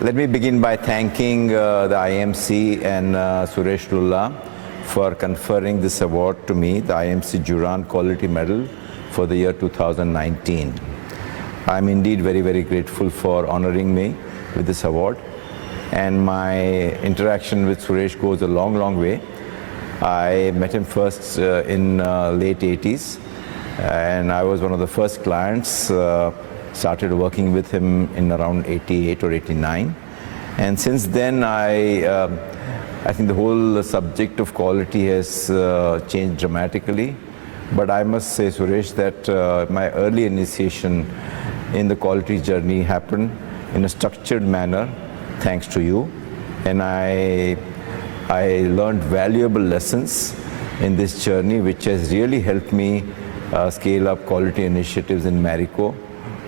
Let me begin by thanking the IMC and Suresh Lulla for conferring this award to me, the IMC Juran Quality Medal for the year 2019. I'm indeed very, very grateful for honoring me with this award. And my interaction with Suresh goes a long, long way. I met him first in late 80s, and I was one of the first clients. Started working with him in around 88 or 89. And since then, I think the whole subject of quality has changed dramatically. But I must say, Suresh, that my early initiation in the quality journey happened in a structured manner, thanks to you. And I learned valuable lessons in this journey, which has really helped me scale up quality initiatives in Marico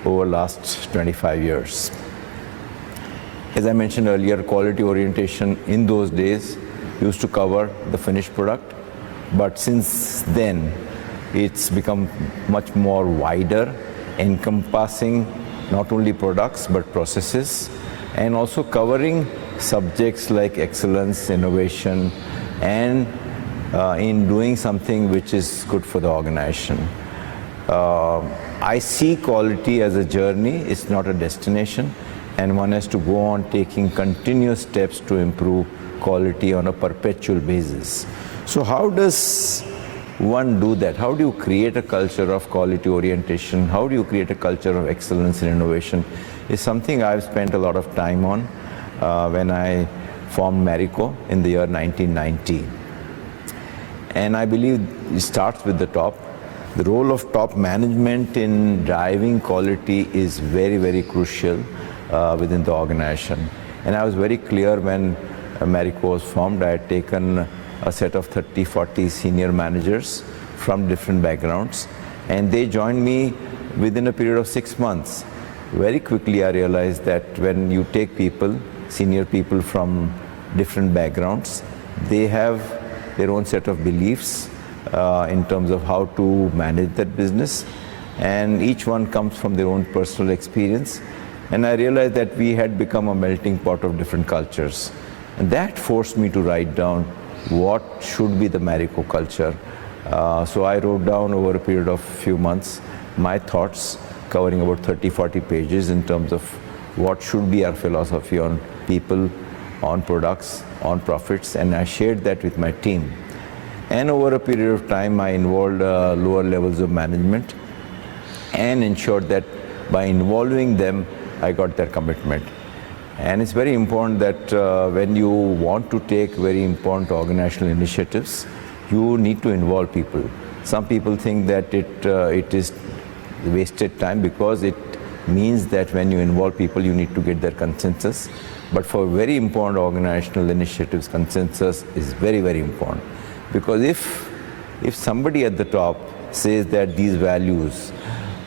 over the last 25 years. As I mentioned earlier, quality orientation in those days used to cover the finished product, but since then it's become much more wider, encompassing not only products but processes, and also covering subjects like excellence, innovation, and in doing something which is good for the organization. I see quality as a journey, it's not a destination, and one has to go on taking continuous steps to improve quality on a perpetual basis. So how does one do that? How do you create a culture of quality orientation? How do you create a culture of excellence and innovation? Is something I've spent a lot of time on when I formed Marico in the year 1990. And I believe it starts with the top. The role of top management in driving quality is very, very crucial within the organization. And I was very clear when Marico was formed. I had taken a set of 30, 40 senior managers from different backgrounds, and they joined me within a period of 6 months. Very quickly I realized that when you take people, senior people from different backgrounds, they have their own set of beliefs in terms of how to manage that business, and each one comes from their own personal experience. And I realized that we had become a melting pot of different cultures, and that forced me to write down what should be the Marico culture. So I wrote down over a period of few months my thoughts, covering about 30-40 pages in terms of what should be our philosophy on people, on products, on profits, and I shared that with my team. And over a period of time, I involved lower levels of management and ensured that by involving them, I got their commitment. And it's very important that when you want to take very important organizational initiatives, you need to involve people. Some people think that it is wasted time because it means that when you involve people, you need to get their consensus. But for very important organizational initiatives, consensus is very, very important. Because if somebody at the top says that these values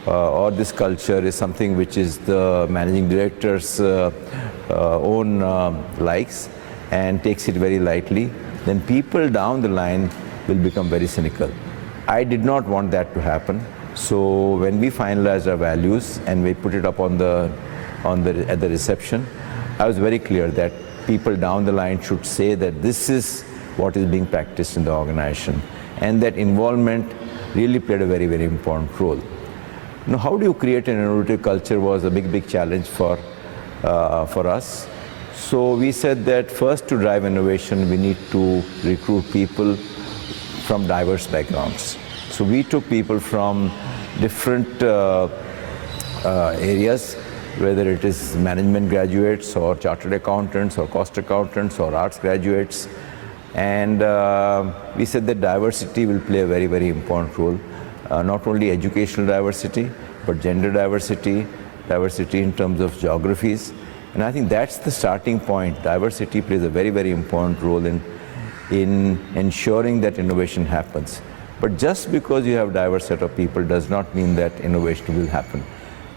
or this culture is something which is the managing director's own likes and takes it very lightly, then people down the line will become very cynical. I did not want that to happen. So when we finalized our values and we put it up at the reception, I was very clear that people down the line should say that this is what is being practiced in the organization, and that involvement really played a very, very important role. Now, how do you create an innovative culture was a big, big challenge for us. So we said that first, to drive innovation, we need to recruit people from diverse backgrounds. So we took people from different areas, whether it is management graduates or chartered accountants or cost accountants or arts graduates. And we said that diversity will play a very, very important role. Not only educational diversity, but gender diversity, diversity in terms of geographies. And I think that's the starting point. Diversity plays a very, very important role in ensuring that innovation happens. But just because you have diverse set of people does not mean that innovation will happen.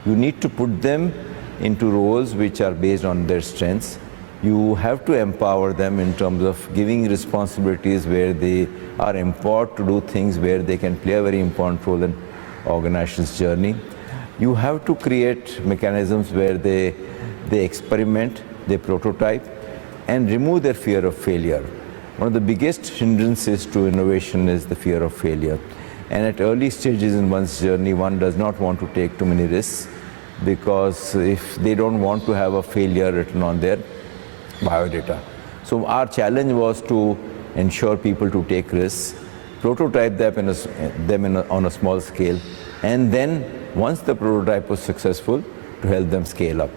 You need to put them into roles which are based on their strengths. You have to empower them in terms of giving responsibilities where they are empowered to do things where they can play a very important role in organization's journey. You have to create mechanisms where they experiment, they prototype, and remove their fear of failure. One of the biggest hindrances to innovation is the fear of failure. And at early stages in one's journey, one does not want to take too many risks, because if they don't want to have a failure written on their biodata. So our challenge was to ensure people to take risks, prototype them on a small scale, and then once the prototype was successful, to help them scale up.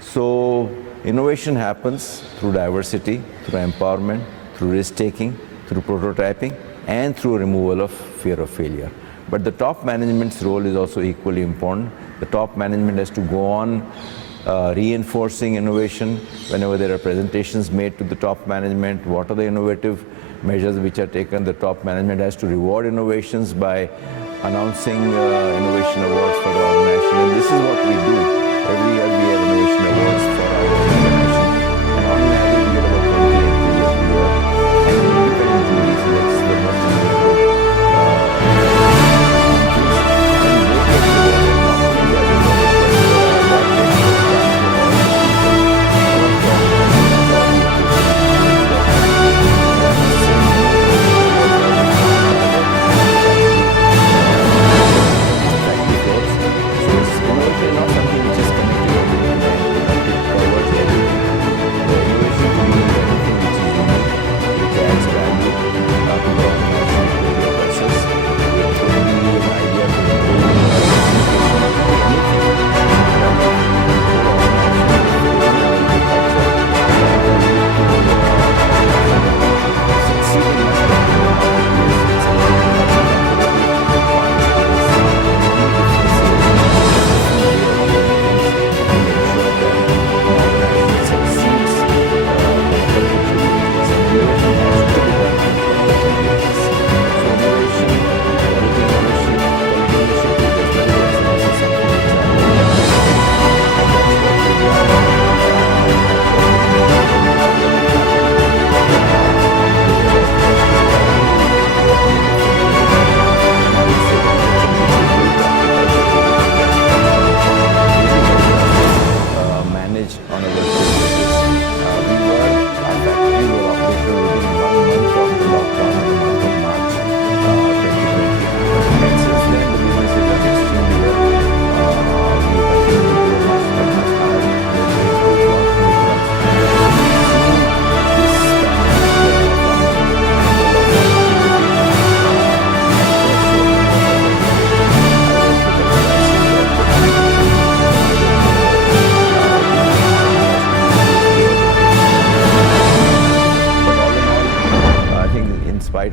So innovation happens through diversity, through empowerment, through risk-taking, through prototyping, and through removal of fear of failure. But the top management's role is also equally important. The top management has to go on reinforcing innovation whenever there are presentations made to the top management. What are the innovative measures which are taken? The top management has to reward innovations by announcing innovation awards for the organization. And this is what we do. Every year we have innovation awards for our organization. And on average we get about 20 entries every year. And independent jury selects the most innovative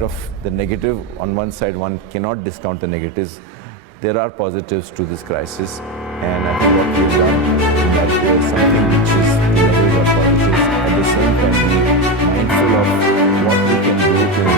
of the negative, on one side one cannot discount the negatives. There are positives to this crisis, and I think what we've done is that there's something which is the negative or positives. At the same time, be mindful of what we can do to